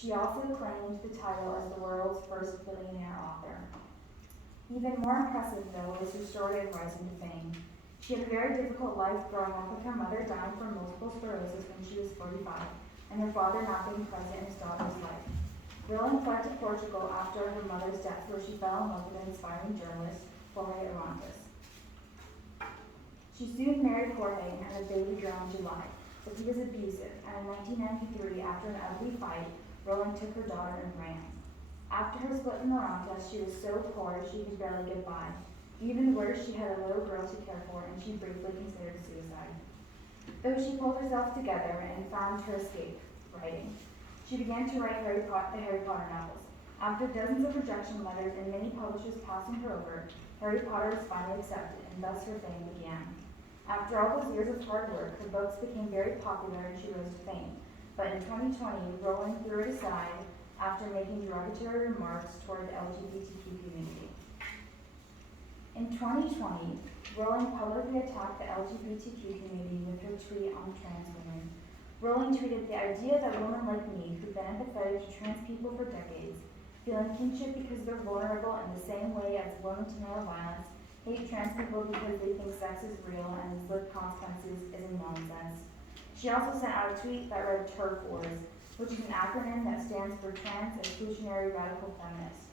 She also claimed the title as the world's first billionaire author. Even more impressive, though, is her story of rising to fame. She had a very difficult life growing up, with her mother dying from multiple sclerosis when she was 45, and her father not being present in his daughter's life. Rowling fled to Portugal after her mother's death, where she fell in love with an inspiring journalist, Jorge Arantes. She soon married Jorge and had a baby girl in July, but he was abusive, and in 1993, after an ugly fight, Rowling took her daughter and ran. After her split from Arantes, she was so poor she could barely get by. Even worse, she had a little girl to care for, and she briefly considered suicide. Though she pulled herself together and found her escape, writing, she began to write the Harry Potter novels. After dozens of rejection letters and many publishers passing her over, Harry Potter was finally accepted, and thus her fame began. After all those years of hard work, her books became very popular and she rose to fame. But in 2020, Rowling threw it aside after making derogatory remarks toward the LGBTQ community. In 2020, Rowling publicly attacked the LGBTQ community with her tweet on trans women. Rowling tweeted, "The idea that women like me, who've been empathetic to trans people for decades, feeling kinship because they're vulnerable in the same way as women to male violence, hate trans people because they think sex is real and there's lived consequences is a nonsense." She also sent out a tweet that read TERF Wars, which is an acronym that stands for Trans Exclusionary Radical Feminists.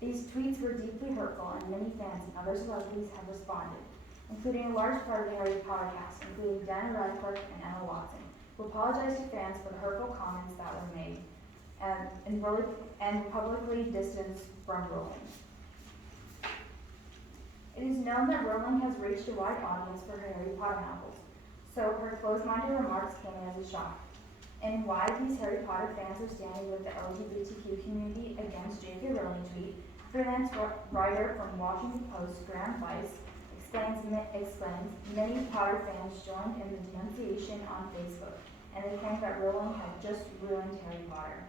These tweets were deeply hurtful, and many fans and other celebrities have responded, including a large part of the Harry Potter cast, including Daniel Radcliffe and Emma Watson, who apologized to fans for the hurtful comments that were made and publicly distanced from Rowling. It is known that Rowling has reached a wide audience for her Harry Potter novels, so her closed-minded remarks came as a shock. And why these Harry Potter fans are standing with the LGBTQ community against J.K. Rowling tweet, freelance writer from Washington Post, Graham Weiss, explains many Potter fans joined in the denunciation on Facebook, and they claim that Rowling had just ruined Harry Potter.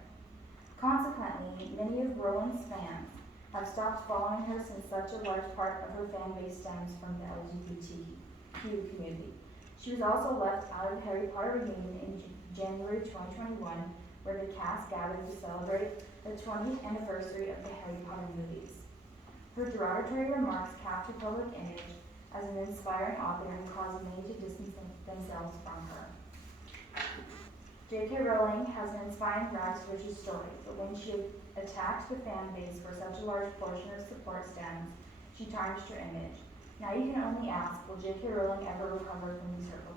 Consequently, many of Rowling's fans have stopped following her since such a large part of her fan base stems from the LGBTQ community. She was also left out of the Harry Potter reunion in January 2021, where the cast gathered to celebrate the 20th anniversary of the Harry Potter movies. Her derogatory remarks capped her public image as an inspiring author and caused many to distance themselves from her. J.K. Rowling has an inspiring rags to riches story, but when she attacked the fan base where such a large portion of support stems, she tarnished her image. Now you can only ask, will J.K. Rowling ever recover from these hurtful